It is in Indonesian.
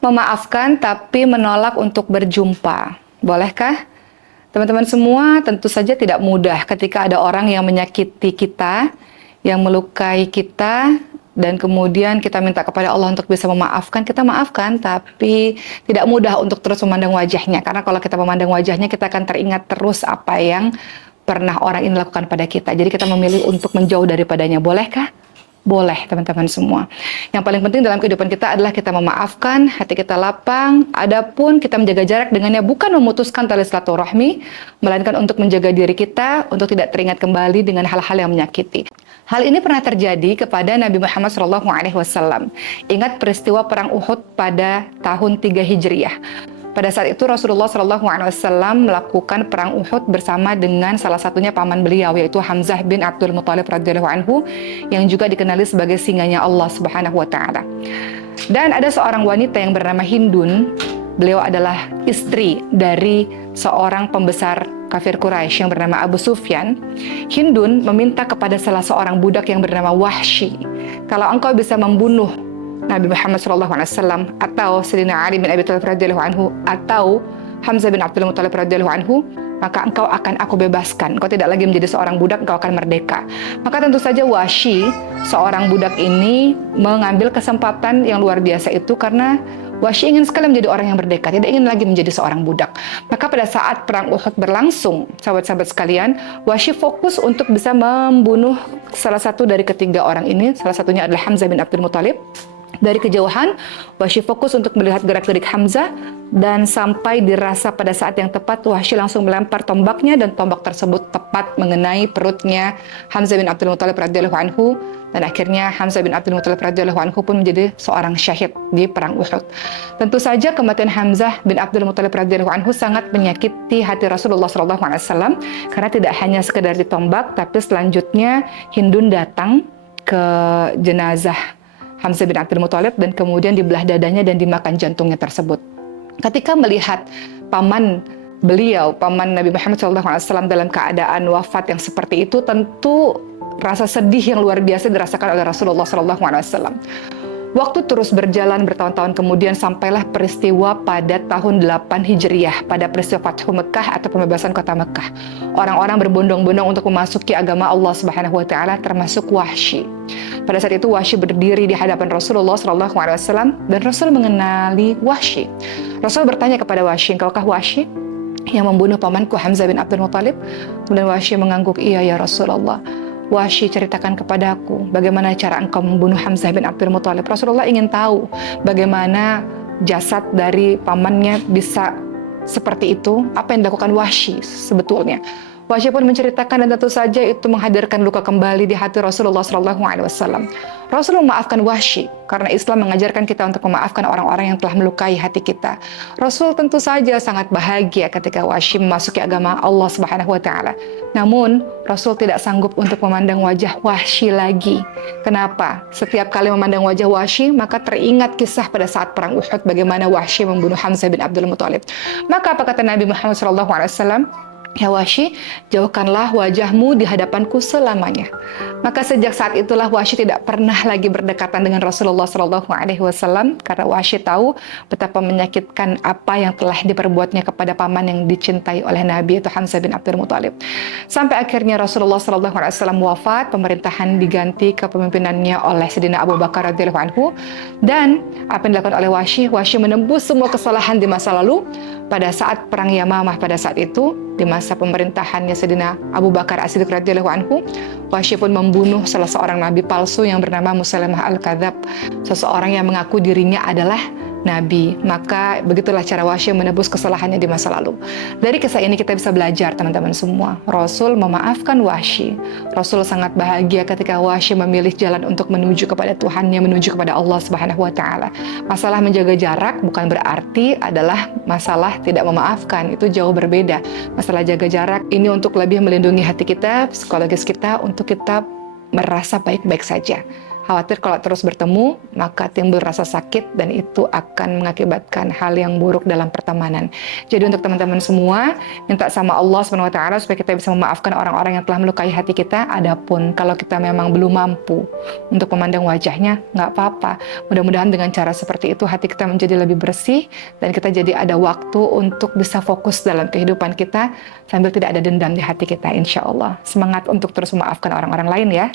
memaafkan tapi menolak untuk berjumpa. Bolehkah? Teman-teman semua, tentu saja tidak mudah ketika ada orang yang menyakiti kita, yang melukai kita, dan kemudian kita minta kepada Allah untuk bisa memaafkan, kita maafkan, tapi tidak mudah untuk terus memandang wajahnya. Karena kalau kita memandang wajahnya, kita akan teringat terus apa yang pernah orang ini lakukan pada kita. Jadi kita memilih untuk menjauh daripadanya. Bolehkah? Boleh, teman-teman semua. Yang paling penting dalam kehidupan kita adalah kita memaafkan, hati kita lapang. Adapun kita menjaga jarak dengannya bukan memutuskan tali silaturahmi, melainkan untuk menjaga diri kita untuk tidak teringat kembali dengan hal-hal yang menyakiti. Hal ini pernah terjadi kepada Nabi Muhammad SAW. Ingat peristiwa perang Uhud pada tahun 3 Hijriah. Pada saat itu Rasulullah SAW melakukan perang Uhud bersama dengan salah satunya paman beliau, yaitu Hamzah bin Abdul Muthalib radhiyallahu anhu, yang juga dikenali sebagai singanya Allah Subhanahu wa taala. Dan ada seorang wanita yang bernama Hindun. Beliau adalah istri dari seorang pembesar kafir Quraisy yang bernama Abu Sufyan. Hindun meminta kepada salah seorang budak yang bernama Wahsy, kalau engkau bisa membunuh Nabi Muhammad SAW atau Sayyidina Ali bin Abi Thalib radhiyallahu anhu atau Hamzah bin Abdul Muthalib radhiyallahu anhu, maka engkau akan aku bebaskan. Engkau tidak lagi menjadi seorang budak, engkau akan merdeka. Maka tentu saja Wahsy, seorang budak ini mengambil kesempatan yang luar biasa itu karena Wahsy ingin sekali menjadi orang yang merdeka, tidak ingin lagi menjadi seorang budak. Maka pada saat perang Uhud berlangsung, sahabat-sahabat sekalian, Wahsy fokus untuk bisa membunuh salah satu dari ketiga orang ini. Salah satunya adalah Hamzah bin Abdul Muthalib. Dari kejauhan, Wahsy fokus untuk melihat gerak-gerik Hamzah, dan sampai dirasa pada saat yang tepat, Wahsy langsung melempar tombaknya, dan tombak tersebut tepat mengenai perutnya Hamzah bin Abdul Muthalib radhiyallahu anhu, dan akhirnya Hamzah bin Abdul Muthalib radhiyallahu anhu pun menjadi seorang syahid di perang Uhud. Tentu saja kematian Hamzah bin Abdul Muthalib radhiyallahu anhu sangat menyakiti hati Rasulullah SAW, karena tidak hanya sekedar ditombak, tapi selanjutnya Hindun datang ke jenazah Hamzah bin Abdul Muthalib dan kemudian dibelah dadanya dan dimakan jantungnya tersebut. Ketika melihat paman beliau, paman Nabi Muhammad SAW dalam keadaan wafat yang seperti itu, tentu rasa sedih yang luar biasa dirasakan oleh Rasulullah SAW. Waktu terus berjalan bertahun-tahun kemudian sampailah peristiwa pada tahun 8 Hijriah, pada peristiwa Fathu Mekah atau pembebasan kota Mekah. Orang-orang berbondong-bondong untuk memasuki agama Allah Subhanahu wa taala, termasuk Wahsy. Pada saat itu Wahsy berdiri di hadapan Rasulullah SAW dan Rasul mengenali Wahsy. Rasul bertanya kepada Wahsy, "Engkaukah Wahsy yang membunuh pamanku Hamzah bin Abdul Muthalib?" Kemudian Wahsy mengangguk, "Iya ya Rasulullah." Wahsy, ceritakan kepadaku bagaimana cara engkau membunuh Hamzah bin Abdul Muthalib. Rasulullah ingin tahu bagaimana jasad dari pamannya bisa seperti itu, apa yang dilakukan Wahsy sebetulnya. Wahsy pun menceritakan, dan tentu saja itu menghadirkan luka kembali di hati Rasulullah SAW. Rasul memaafkan Wahsy karena Islam mengajarkan kita untuk memaafkan orang-orang yang telah melukai hati kita. Rasul tentu saja sangat bahagia ketika Wahsy memasuki agama Allah Subhanahu wa taala. Namun Rasul tidak sanggup untuk memandang wajah Wahsy lagi. Kenapa? Setiap kali memandang wajah Wahsy, maka teringat kisah pada saat perang Uhud bagaimana Wahsy membunuh Hamzah bin Abdul Muthalib. Maka apa kata Nabi Muhammad SAW? "Ya Wahsy, jauhkanlah wajahmu di hadapanku selamanya." Maka sejak saat itulah Wahsy tidak pernah lagi berdekatan dengan Rasulullah SAW, karena Wahsy tahu betapa menyakitkan apa yang telah diperbuatnya kepada paman yang dicintai oleh Nabi, yaitu Hamzah bin Abdul Muthalib. Sampai akhirnya Rasulullah SAW wafat, pemerintahan diganti kepemimpinannya oleh Sayyidina Abu Bakar radhiyallahu anhu, dan apa yang dilakukan oleh Wahsy? Wahsy menembus semua kesalahan di masa lalu pada saat perang Yamamah. Pada saat itu, di masa pemerintahannya Sayyidina Abu Bakar As-Siddiq radhiyallahu anhu, Wahsy pun membunuh salah seorang nabi palsu yang bernama Musailamah Al-Kadzab, seseorang yang mengaku dirinya adalah nabi. Maka begitulah cara Wahsy menebus kesalahannya di masa lalu. Dari kisah ini kita bisa belajar, teman-teman semua. Rasul memaafkan Wahsy. Rasul sangat bahagia ketika Wahsy memilih jalan untuk menuju kepada Tuhannya, menuju kepada Allah Subhanahu wa taala. Masalah menjaga jarak bukan berarti adalah masalah tidak memaafkan. Itu jauh berbeda. Masalah jaga jarak ini untuk lebih melindungi hati kita, psikologis kita, untuk kita merasa baik-baik saja. Khawatir kalau terus bertemu, maka timbul rasa sakit dan itu akan mengakibatkan hal yang buruk dalam pertemanan. Jadi untuk teman-teman semua, minta sama Allah SWT supaya kita bisa memaafkan orang-orang yang telah melukai hati kita. Adapun kalau kita memang belum mampu untuk memandang wajahnya, nggak apa-apa. Mudah-mudahan dengan cara seperti itu hati kita menjadi lebih bersih dan kita jadi ada waktu untuk bisa fokus dalam kehidupan kita sambil tidak ada dendam di hati kita, insya Allah. Semangat untuk terus memaafkan orang-orang lain ya.